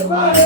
Vai.